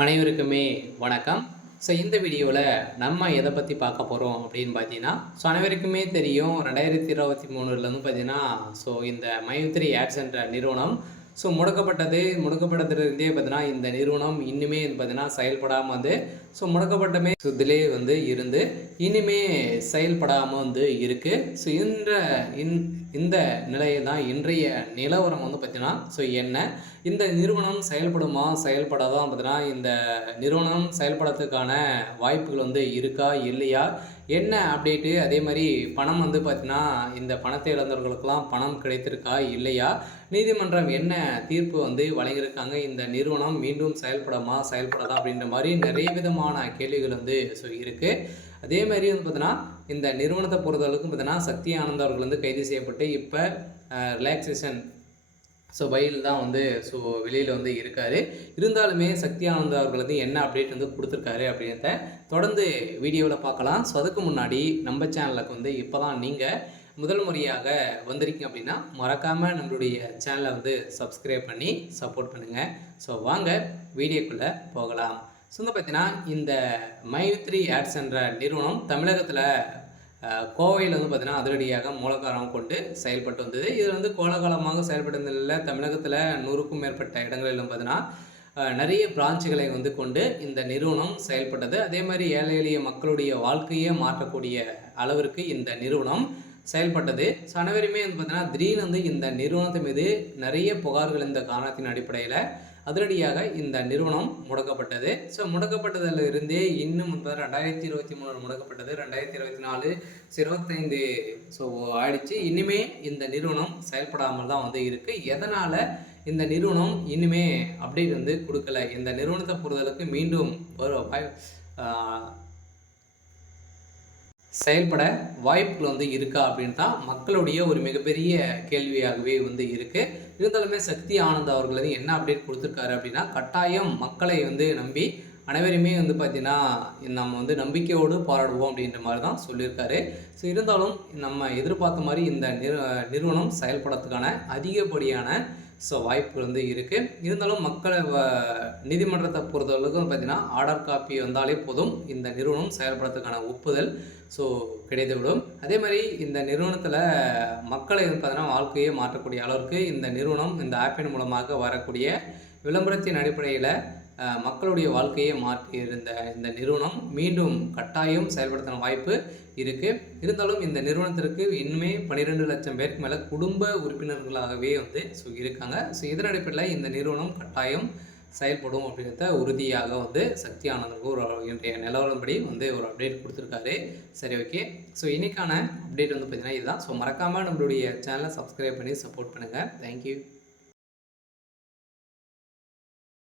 அனைவருக்குமே வணக்கம். இந்த வீடியோவில் நம்ம எதை பற்றி பார்க்க போகிறோம் அப்படின்னு பார்த்தீங்கன்னா, அனைவருக்குமே தெரியும் 2023 பார்த்தீங்கன்னா, இந்த மைத்ரி ஆட்ஸ் என்ற நிறுவனம் முடக்கப்பட்டதுலேருந்தே பார்த்தீங்கன்னா, இந்த நிறுவனம் இன்னுமே பார்த்தீங்கன்னா செயல்படாமல் வந்து முடக்கப்பட்டமே இதிலே வந்து இருந்து இனிமே செயல்படாமல் வந்து இருக்குது. இந்த நிலையில் தான் இன்றைய நிலவரம் வந்து பார்த்தீங்கன்னா என்ன இந்த நிறுவனம் செயல்படுமா செயல்படாதான் பார்த்தீங்கன்னா இந்த நிறுவனம் செயல்படுறதுக்கான வாய்ப்புகள் வந்து இருக்கா இல்லையா, என்ன அப்டேட்டு, அதே மாதிரி பணம் வந்து பார்த்தீங்கன்னா இந்த பணத்தை இழந்தவர்களுக்கெல்லாம் பணம் கிடைத்திருக்கா இல்லையா, நீதிமன்றம் என்ன தீர்ப்பு வந்து வழங்கியிருக்காங்க, இந்த நிறுவனம் மீண்டும் செயல்படாதா அப்படின்ற மாதிரி நிறைய விதமான கேள்விகள் வந்து இருக்குது. அதே மாதிரி வந்து பார்த்தீங்கன்னா இந்த நிறுவனத்தை பொறுத்தளவுக்கு பார்த்தீங்கன்னா சக்தி ஆனந்த் அவர்கள் வந்து கைது செய்யப்பட்டு இப்போ ரிலாக்ஸேஷன் பயில் தான் வந்து வெளியில் வந்து இருக்கார். இருந்தாலுமே சக்தி ஆனந்த் அவர்கள் வந்து என்ன அப்டேட் வந்து கொடுத்துருக்காரு அப்படின்றத தொடர்ந்து வீடியோவில் பார்க்கலாம். அதுக்கு முன்னாடி நம்ம சேனலுக்கு வந்து இப்போ தான் நீங்கள் முதல் முறையாக வந்திருக்கீங்க அப்படின்னா மறக்காமல் நம்மளுடைய சேனலை வந்து சப்ஸ்கிரைப் பண்ணி சப்போர்ட் பண்ணுங்கள். வாங்க வீடியோக்குள்ளே போகலாம். பார்த்தீங்கன்னா இந்த மைத்ரி ஆட்ஸ் என்ற நிறுவனம் தமிழகத்தில் கோவையில் வந்து பார்த்தீங்கன்னா அதிரடியாக மூலக்காரம் கொண்டு செயல்பட்டு வந்தது. இதில் வந்து கோலகாலமாக செயல்பட்டதில் தமிழகத்தில் 100க்கும் மேற்பட்ட இடங்களிலும் பார்த்தீங்கன்னா நிறைய பிரான்ச்சுகளை வந்து கொண்டு இந்த நிறுவனம் செயல்பட்டது. அதே மாதிரி ஏழை எளிய மக்களுடைய வாழ்க்கையை மாற்றக்கூடிய அளவிற்கு இந்த நிறுவனம் செயல்பட்டது. அனைவருமே வந்து பார்த்தீங்கன்னா திடீர்னு வந்து இந்த நிறுவனத்து மீது நிறைய புகார்கள் இந்த காரணத்தின் அடிப்படையில் அதிரடியாக இந்த நிறுவனம் முடக்கப்பட்டது. முடக்கப்பட்டதில் இருந்தே இன்னும் 2023 முடக்கப்பட்டது, 2024 25 ஆயிடுச்சு. இனிமே இந்த நிறுவனம் செயல்படாமல் தான் வந்து இருக்குது. எதனால் இந்த நிறுவனம் இனிமே அப்டேட் வந்து கொடுக்கல, இந்த நிறுவனத்தை பொறுத்தளவுக்கு மீண்டும் செயல்பட வாய்ப்புகள் வந்து இருக்கா அப்படின்னு தான் மக்களுடைய ஒரு மிகப்பெரிய கேள்வியாகவே வந்து இருக்குது. இருந்தாலுமே சக்தி ஆனந்த் அவர்கள் வந்து என்ன அப்டேட் கொடுத்துருக்காரு அப்படின்னா, கட்டாயம் மக்களை வந்து நம்பி அனைவருமே வந்து பார்த்திங்கன்னா நம்ம வந்து நம்பிக்கையோடு போராடுவோம் அப்படின்ற மாதிரி தான் சொல்லியிருக்காரு. இருந்தாலும் நம்ம எதிர்பார்த்த மாதிரி இந்த நிறுவனம் செயல்படுறதுக்கான அதிகப்படியான வாய்ப்புகள் வந்து இருக்குது. இருந்தாலும் மக்களை நீதிமன்றத்தை பொறுத்தளவுக்கு பார்த்திங்கன்னா ஆர்டர் காப்பி வந்தாலே போதும் இந்த நிறுவனம் செயல்படுறதுக்கான ஒப்புதல் கிடைத்துவிடும். அதே மாதிரி இந்த நிறுவனத்தில் மக்களை பார்த்தீங்கன்னா வாழ்க்கையை மாற்றக்கூடிய அளவிற்கு இந்த நிறுவனம் இந்த ஆப்பின் மூலமாக வரக்கூடிய விளம்பரத்தின் அடிப்படையில் மக்களுடைய வாழ்க்கையை மாற்றி இருந்த இந்த நிறுவனம் மீண்டும் கட்டாயம் செயல்படுத்தின வாய்ப்பு இருக்குது. இருந்தாலும் இந்த நிறுவனத்திற்கு இன்னுமே 12 லட்சம் பேருக்கு மேலே குடும்ப உறுப்பினர்களாகவே வந்து இருக்காங்க. இதன் அடிப்படையில் இந்த நிறுவனம் கட்டாயம் செயல்படும் அப்படின்றத உறுதியாக வந்து சக்தி ஆனந்துக்கு ஒரு இன்றைய நிலவரப்படி வந்து ஒரு அப்டேட் கொடுத்துருக்காரு. சரி, ஓகே. இன்றைக்கான அப்டேட் வந்து பார்த்திங்கன்னா இதுதான். மறக்காமல் நம்மளுடைய சேனலை சப்ஸ்கிரைப் பண்ணி சப்போர்ட் பண்ணுங்கள். தேங்க்யூ.